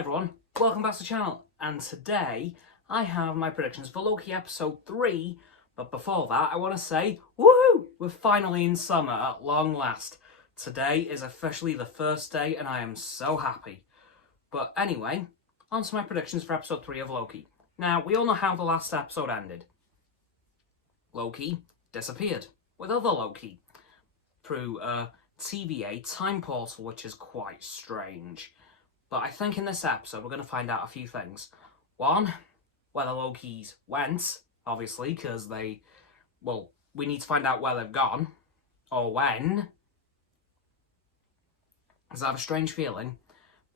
everyone, welcome back to the channel, and today I have my predictions for Loki episode 3, but before that I want to say, woohoo! We're finally in summer at long last. Today is officially the first day and I am so happy. But anyway, on to my predictions for episode 3 of Loki. Now, we all know how the last episode ended. Loki disappeared with other Loki through a TVA time portal, which is quite strange. But I think in this episode we're going to find out a few things. One, where the Lokis went, obviously, because we need to find out where they've gone, or when. Because I have a strange feeling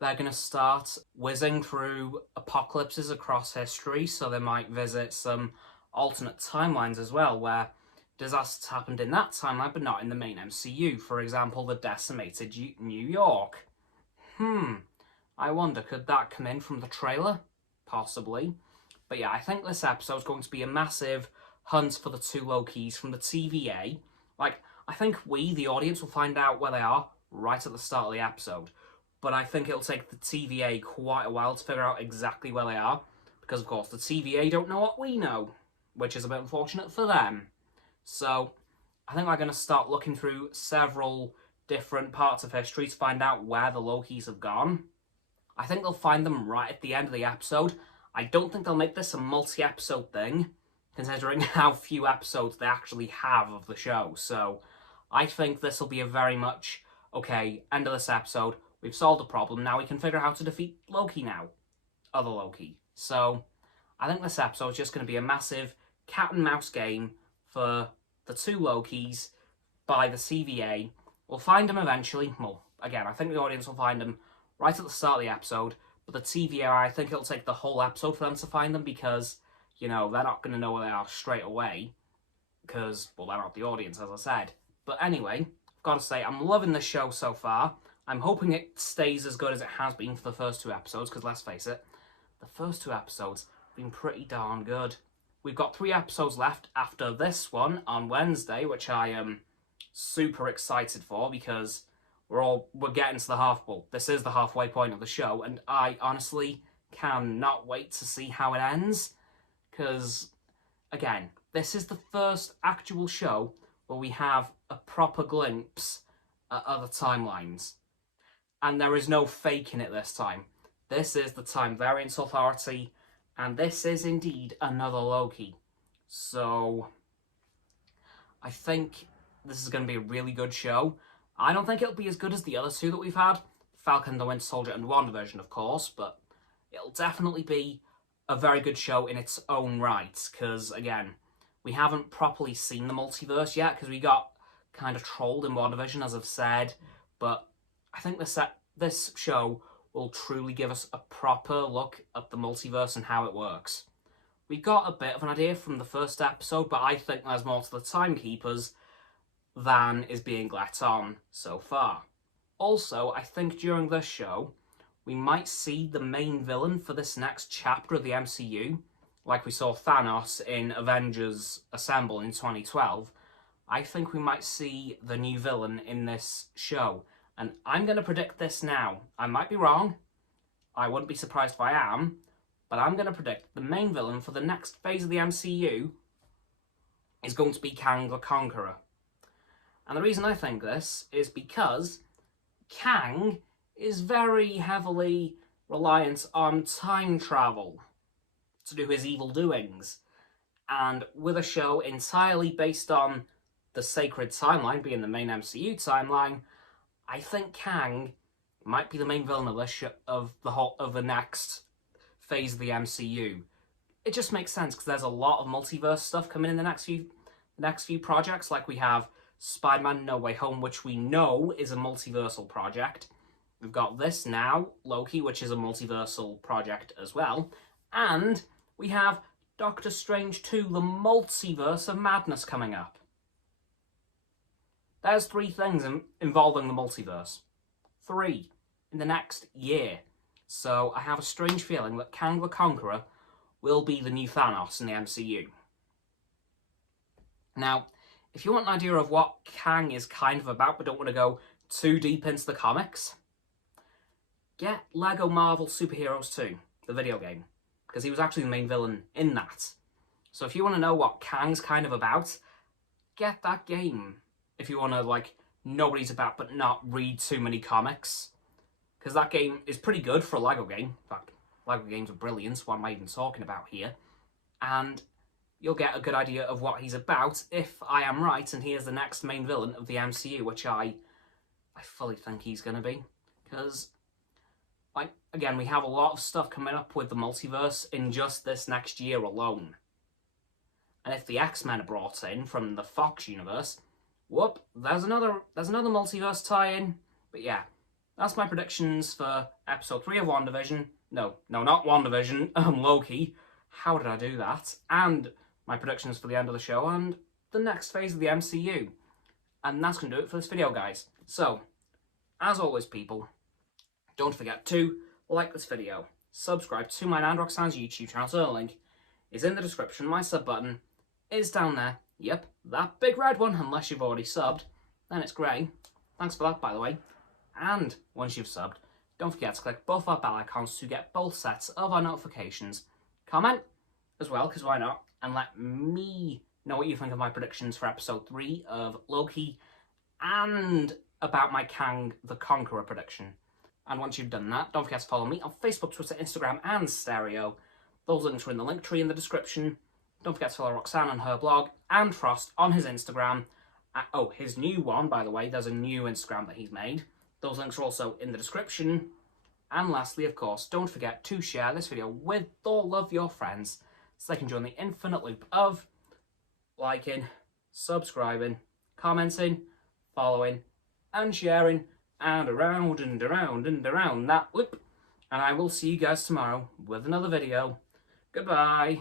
they're going to start whizzing through apocalypses across history, so they might visit some alternate timelines as well, where disasters happened in that timeline, but not in the main MCU. For example, the decimated New York. I wonder, could that come in from the trailer? Possibly. But yeah, I think this episode is going to be a massive hunt for the two Lokis from the TVA. I think we, the audience, will find out where they are right at the start of the episode. But I think it'll take the TVA quite a while to figure out exactly where they are. Because, of course, the TVA don't know what we know, which is a bit unfortunate for them. So, I think we're going to start looking through several different parts of history to find out where the Lokis have gone. I think they'll find them right at the end of the episode. I don't think they'll make this a multi-episode thing, considering how few episodes they actually have of the show. So, I think this will be a very much, okay, end of this episode, we've solved the problem, now we can figure out how to defeat Loki now. Other Loki. So, I think this episode is just going to be a massive cat and mouse game for the two Lokis by the TVA. We'll find them eventually. Well, again, I think the audience will find them right at the start of the episode, but the TVA, I think it'll take the whole episode for them to find them because, they're not going to know where they are straight away because, they're not the audience, as I said. But anyway, I've got to say, I'm loving this show so far. I'm hoping it stays as good as it has been for the first two episodes, because let's face it, the first two episodes have been pretty darn good. We've got 3 episodes left after this one on Wednesday, which I am super excited for because we're getting to this is the halfway point of the show, and I honestly cannot wait to see how it ends, because, again, this is the first actual show where we have a proper glimpse at other timelines, and there is no faking it this time. This is the Time Variance Authority, and this is indeed another Loki. So, I think this is going to be a really good show. I don't think it'll be as good as the other two that we've had. Falcon and the Winter Soldier and WandaVision, of course, but it'll definitely be a very good show in its own right, because, again, we haven't properly seen the multiverse yet, because we got kind of trolled in WandaVision, as I've said, but I think this show will truly give us a proper look at the multiverse and how it works. We got a bit of an idea from the first episode, but I think there's more to the Timekeepers than is being let on so far. Also, I think during this show, we might see the main villain for this next chapter of the MCU, like we saw Thanos in Avengers Assemble in 2012. I think we might see the new villain in this show, and I'm going to predict this now. I might be wrong, I wouldn't be surprised if I am, but I'm going to predict the main villain for the next phase of the MCU is going to be Kang the Conqueror. And the reason I think this is because Kang is very heavily reliant on time travel to do his evil doings. And with a show entirely based on the sacred timeline, being the main MCU timeline, I think Kang might be the main villain of this of the next phase of the MCU. It just makes sense because there's a lot of multiverse stuff coming in the next few projects, like we have Spider-Man No Way Home, which we know is a multiversal project. We've got this now, Loki, which is a multiversal project as well. And we have Doctor Strange 2, the Multiverse of Madness coming up. There's 3 things involving the multiverse. 3 in the next year. So I have a strange feeling that Kang the Conqueror will be the new Thanos in the MCU. Now, if you want an idea of what Kang is kind of about but don't want to go too deep into the comics, get Lego Marvel Superheroes 2, the video game, because he was actually the main villain in that. So if you want to know what Kang's kind of about, get that game. If you want to, like, know what he's about but not read too many comics. Because that game is pretty good for a Lego game. In fact, Lego games are brilliant, what am I even talking about here? And you'll get a good idea of what he's about if I am right and he is the next main villain of the MCU, which I fully think he's going to be. Because, like, again, we have a lot of stuff coming up with the multiverse in just this next year alone. And if the X-Men are brought in from the Fox universe, whoop, there's another multiverse tie-in. But yeah, that's my predictions for episode 3 of WandaVision. No, not WandaVision, Loki. How did I do that? And my predictions for the end of the show and the next phase of the MCU. And that's going to do it for this video, guys. So, as always, people, don't forget to like this video, subscribe to my and Roxanne's YouTube channel, so the link is in the description. My sub button is down there. Yep, that big red one, unless you've already subbed. Then it's grey. Thanks for that, by the way. And once you've subbed, don't forget to click both our bell icons to get both sets of our notifications. Comment as well, because why not? And let me know what you think of my predictions for episode 3 of Loki and about my Kang the Conqueror prediction. And once you've done that, don't forget to follow me on Facebook, Twitter, Instagram, and Stereo. Those links are in the link tree in the description. Don't forget to follow Roxanne on her blog and Frost on his Instagram. Oh, his new one, by the way. There's a new Instagram that he's made. Those links are also in the description. And lastly, of course, don't forget to share this video with all of your friends so they can join the infinite loop of liking, subscribing, commenting, following, and sharing, and around and around and around that loop. And I will see you guys tomorrow with another video. Goodbye.